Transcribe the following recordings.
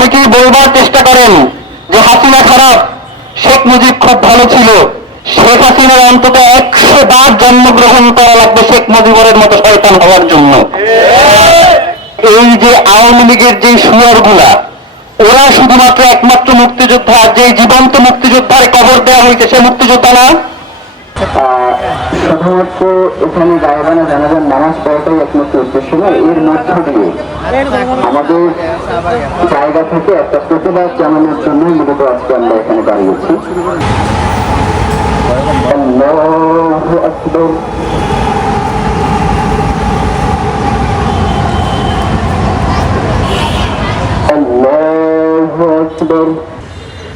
অনেকেই বলবার চেষ্টা করেন যে হাসিনা খারাপ, শেখ মুজিব খুব ভালো ছিল। শেখ হাসিনার অন্তত 100 বার জন্মগ্রহণ করা লাগবে শেখ মুজিবের মতো শয়তান হওয়ার জন্য। এই যে আওয়ামী লীগের যে সুয়ারগুলা, ওরা শুধুমাত্র একমাত্র মুক্তিযোদ্ধা, যে জীবন্ত মুক্তিযোদ্ধার কবর দেওয়া হয়েছে সে মুক্তিযোদ্ধা না। শুধুমাত্র এখানে গায়েবানা জানাজার নামাজ পড়াটাই একমাত্র উদ্দেশ্য নয়, এর মধ্য দিয়ে আমাদের জায়গা থেকে একটা প্রতিবাদ জানানোর জন্য মূলত আজকে আমরা এখানে দাঁড়িয়েছি। আল্লাহু আকবার। আল্লাহু আকবার।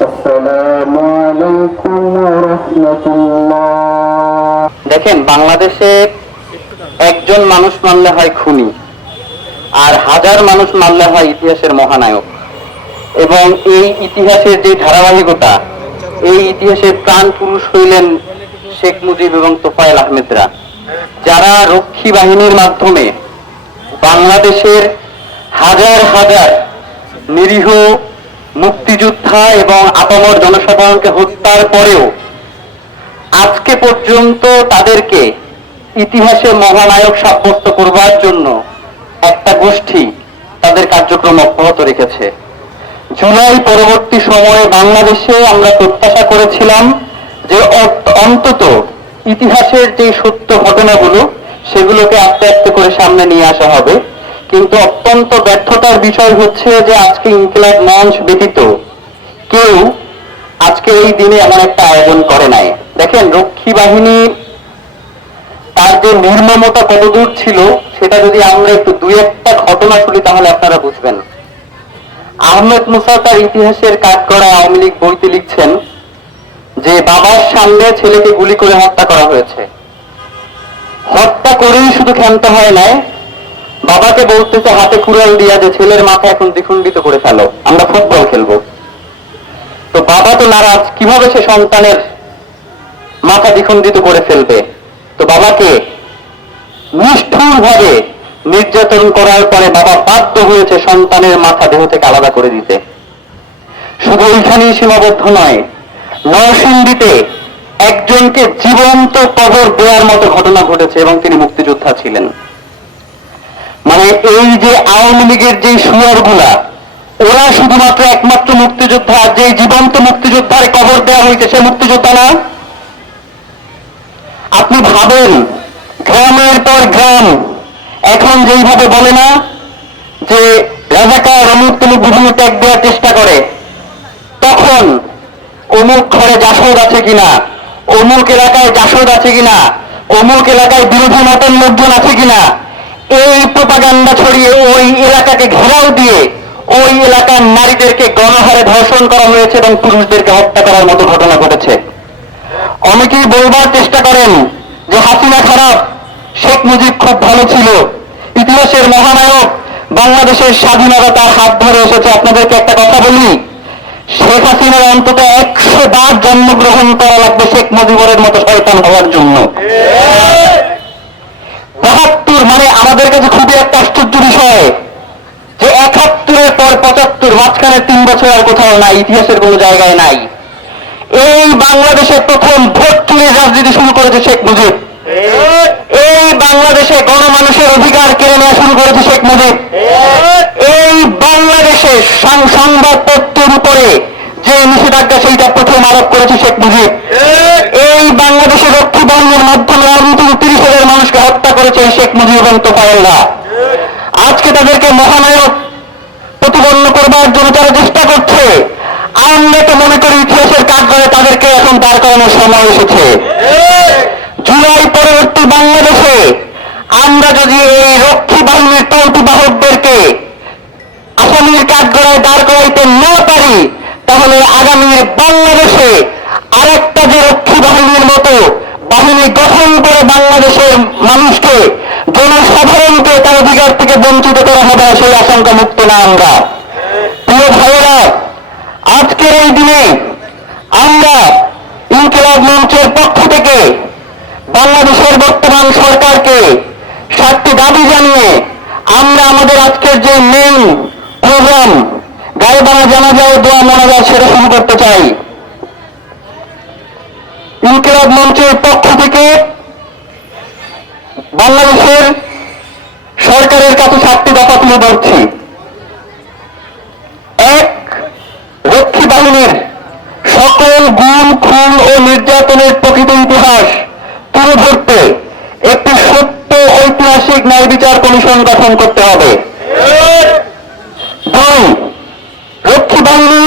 আসসালামু আলাইকুম ওয়া রাহমাতুল্লাহ। দেখেন, বাংলাদেশে একজন মানুষ মানলে হয় খুনি, আর 1000 মানুষ মানলে হয় ইতিহাসের মহানায়ক। এবং এই ইতিহাসের যে ধারাবাহিকতা, এই ইতিহাসের প্রাণ পুরুষ হইলেন শেখ মুজিব এবং তোফায়েল আহমেদরা, যারা রক্ষী বাহিনীর মাধ্যমে বাংলাদেশের হাজার হাজার নিরীহ মুক্তিযোদ্ধা এবং আপামর জনসাধারণকে হত্যার পরেও আজকে পর্যন্ত তাদেরকে ইতিহাসে মহানায়ক সাব্যস্ত করবার জন্য একটা গোষ্ঠী তাদের কার্যক্রম অব্যাহত রেখেছে। জুলাই পরবর্তী সময়ে বাংলাদেশে আমরা প্রত্যাশা করেছিলাম যে অন্তত ইতিহাসের যে সত্য ঘটনাগুলো সেগুলোকে আস্তে আস্তে করে সামনে নিয়ে আসা হবে। কিন্তু অত্যন্ত ব্যর্থতার বিষয় হচ্ছে যে আজকে ইনকিলাব মঞ্চ ব্যতীত কেউ আজকে এই দিনে এমন একটা আয়োজন করে নাই। দেখেন, রক্ষী বাহিনী তার যে নির্মমতা কতদূর ছিল সেটা যদি আমরা একটু 2-1টা ঘটনা শুনি তাহলে আপনারা বুঝবেন। আহমেদ মুসা তার ইতিহাসের কাঠগড়া আওয়ামী লীগ বইতে লিখছেন যে বাবার সামনে ছেলেকে গুলি করে হত্যা করা হয়েছে। হত্যা করেই শুধু ক্ষান্ত হয় নাই, বাবাকে বলতেছে হাতে কুড়াল দিয়া যে ছেলের মাথা এখন দ্বিখণ্ডিত করে ফেলো, আমরা ফুটবল খেলবো। তো বাবা তো নারাজ, কিভাবে সে সন্তানের মাথা দ্বিখণ্ডিত করে ফেলবে। তো বাবাকে নিষ্ঠুরভাবে নির্যাতন করার পরে বাবা বাধ্য হয়েছে সন্তানের মাথা দেহ থেকে আলাদা করে দিতে। শুধু ওইখানেই সীমাবদ্ধ নয়, নরসিংদীতে একজনকে জীবন্ত কবর দেওয়ার মতো ঘটনা ঘটেছে এবং তিনি মুক্তিযোদ্ধা ছিলেন। মানে এই যে আওয়ামী লীগের যে সুয়ারগুলা, ওরা শুধুমাত্র একমাত্র মুক্তিযোদ্ধা, যে জীবন্ত মুক্তিযোদ্ধার কবর দেওয়া হয়েছে সে মুক্তিযোদ্ধা না। আপনি ভাবেন, গ্রামের পর গ্রাম এখন যেইভাবে বলে না যে রাজাকার অমুক তুমি বিভিন্ন ত্যাগ দেওয়ার চেষ্টা করে, তখন অমুক ঘরে জাসদ আছে কিনা, অমুক এলাকায় জাসদ আছে কিনা, অমুক এলাকায় বিরোধী মতের লোকজন আছে কিনা, এই প্রোপাগান্ডা ছড়িয়ে ওই এলাকাকে ঘেরাও দিয়ে ওই এলাকার নারীদেরকে গণহারে ধর্ষণ করা হয়েছে এবং পুরুষদেরকে হত্যা করার মতো ঘটনা ঘটেছে। অনেকেই বলবার চেষ্টা করেন যে হাসিনা খারাপ, শেখ মুজিব খুব ভালো ছিল। ইতিহাসের মহানায়ক, বাংলাদেশের স্বাধীনতা তার হাত ধরে এসেছে। আপনাদেরকে একটা কথা বলি, শেখ হাসিনার অন্তত 100 বার জন্মগ্রহণ করা লাগবে শেখ মুজিবের মতো শয়তান হওয়ার জন্য। 72 মানে আমাদের কাছে খুবই একটা আশ্চর্য বিষয় যে 71-এর পর 75, মাঝখানে 3 বছর আর কোথাও নাই, ইতিহাসের কোনো জায়গায় নাই। এই বাংলাদেশে প্রথম ভোট চুরির রাজনীতি শুরু করেছে শেখ মুজিব। এই বাংলাদেশে গণমানুষের অধিকার কেড়ে নেওয়া শুরু করেছে শেখ মুজিব। এই বাংলাদেশে সংবাদপত্রের উপরে যে নিষেধাজ্ঞা সেইটা প্রথম আরোপ করেছে শেখ মুজিব। এই বাংলাদেশের রক্ষী বাহিনীর মাধ্যমে অন্তত 30,000 মানুষকে হত্যা করেছে শেখ মুজিব এবং তোফায়েলরা। আজকে তাদেরকে মহানায়ক প্রতিপন্ন করবার জন্য তারা চেষ্টা করছে। আমরা তো মনে করি ইতিহাসের কাঠগড়ায় তাদেরকে এখন দাঁড় করানোর সময় এসেছে। জুলাই পরবর্তী বাংলাদেশে আমরা যদি এই রক্ষী বাহিনীর টলটি বাহকদেরকে আসামির কাঠগড়ায় দাঁড় করাইতে না পারি, তাহলে আগামী বাংলাদেশে আরেকটা যে রক্ষী বাহিনীর মতো বাহিনী গঠন করে বাংলাদেশের মানুষকে, জনসাধারণকে তার অধিকার থেকে বঞ্চিত করা হবে, সেই আশঙ্কা মুক্ত না আমরা। প্রিয় ভাইয়েরা, আজকের এই দিনে আমরা ইনকিলাব মঞ্চের পক্ষ থেকে বাংলাদেশের বর্তমান সরকারকে 7টি দাবি জানিয়ে আমরা আমাদের আজকের যে মেইন প্রোগ্রাম গায়েবাংলা জানাজা ও দোয়া মোনাজাত সেটা শুরু করতে চাই। ইনকিলাব মঞ্চের পক্ষ থেকে বাংলাদেশের সরকারের কাছে 7টি দফা তুলে ধরছি। এক, রক্ষী বাহিনীর সকল গুম, খুন ও নির্যাতনের প্রকৃত ইতিহাস তুলে ধরতে একটি সত্য ঐতিহাসিক ন্যায় বিচার কমিশন গঠন করতে হবে। 2, রক্ষী বাহিনী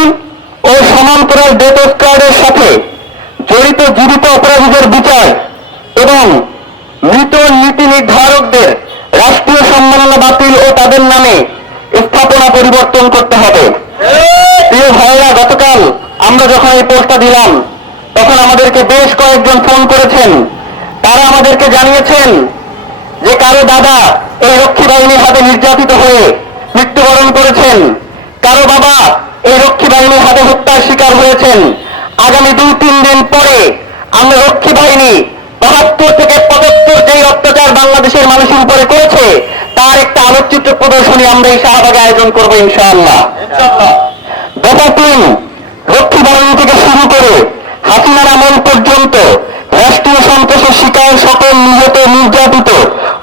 ও সমান্তরাল ডেথ স্কোয়াডের সাথে জড়িত জীবিত অপরাধীদের বিচার এবং মৃত নীতি নির্ধারকদের রাষ্ট্রীয় সম্মাননা বাতিল ও তাদের নামে স্থাপনা পরিবর্তন করতে হবে। প্রিয় ভাইরা, গতকাল আমরা যখন এই পোস্টটা দিলাম তখন আমাদেরকে বেশ কয়েকজন ফোন করেছেন। তারা আমাদেরকে জানিয়েছেন যে কারো দাদা এই রক্ষী বাহিনীর হাতে নির্যাতিত হয়ে মৃত্যুবরণ করেছেন, কারো বাবা এই রক্ষী বাহিনীর হাতে হত্যার শিকার হয়েছেন। আগামী 2-3 দিন পরে আমরা রক্ষী বাহিনী 72 থেকে 75 যেই অত্যাচার বাংলাদেশের মানুষের উপরে করেছে তার একটা আলোকচিত্র প্রদর্শনী আমরা এই শাহবাগে আয়োজন করবো ইনশাআল্লাহ। দফা 3, রক্ষী বাহিনী থেকে শুরু করে হাসিনার আমল পর্যন্ত রাষ্ট্রীয় সন্ত্রাসের শিকার সকল নিহত নির্যাতিত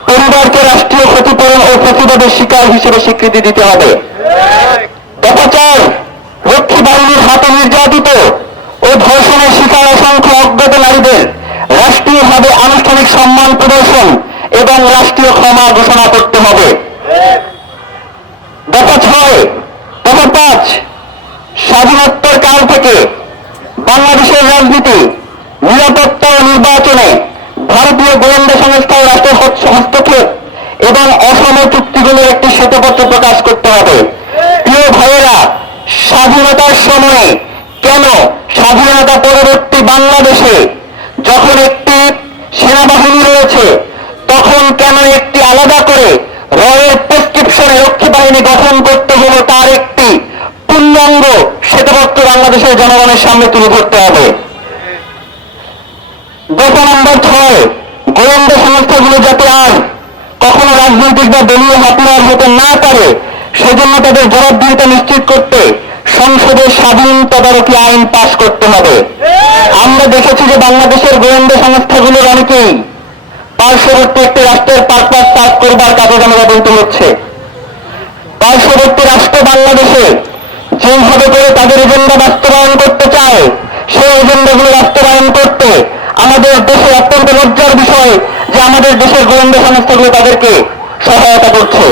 পরিবারকে রাষ্ট্রীয় ক্ষতিপূরণ ও প্রতিবাদের শিকার হিসেবে স্বীকৃতি দিতে হবে। দফা 4, রক্ষী বাহিনীর হাতে নির্যাতিত ও ধর্ষণের শিকার অসংখ্য অজ্ঞাত নারীদের রাষ্ট্রীয়ভাবে আনুষ্ঠানিক সম্মান প্রদর্শন এবং রাষ্ট্রীয় ক্ষমা ঘোষণা করতে হবে। দফা 6, দফা 5, স্বাধীনোত্তর কাল থেকে বাংলাদেশের রাজনীতি, নিরাপত্তা ও নির্বাচনে ভারতীয় গোয়েন্দা সংস্থা ও রাষ্ট্রের হস্তক্ষেপ এবং অসম চুক্তিগুলোর একটি শ্বেতপত্র প্রকাশ করতে হবে। প্রিয় ভাইয়েরা, স্বাধীনতার সময়ে কেন স্বাধীনতা পরবর্তী বাংলাদেশে যখন একটি সেনাবাহিনী রয়েছে তখন কেন একটি আলাদা করে রয়ের প্রেসক্রিপশনে রক্ষী বাহিনী গঠন করতে হলো তার একটি পূর্ণাঙ্গ শ্বেতপত্র বাংলাদেশের জনগণের সামনে তুলে ধরতে হবে। দফা নম্বর 6, গোয়েন্দা সংস্থাগুলো যাতে আর কখনো রাজনৈতিক বা দলীয় হাতিয়ার হতে না পারে সেজন্য তাদের জবাবদিহিতা নিশ্চিত করতে সংসদের স্বাধীন তদারকি আইন পাশ করতে হবে। আমরা দেখেছি যে বাংলাদেশের গোয়েন্দা সংস্থাগুলোর অনেকেই পার্শ্ববর্তী একটি রাষ্ট্রের পারপাস কাজ করবার কাজে ব্যবহৃত হচ্ছে। পার্শ্ববর্তী রাষ্ট্র বাংলাদেশে যেভাবে করে তাদের এজেন্ডা বাস্তবায়ন করতে চায় সেই এজেন্ডাগুলো বাস্তবায়ন করতে আমাদের দেশে অত্যন্ত লজ্জার বিষয় যে আমাদের দেশের গোয়েন্দা সংস্থাগুলো তাদেরকে সহায়তা করছে।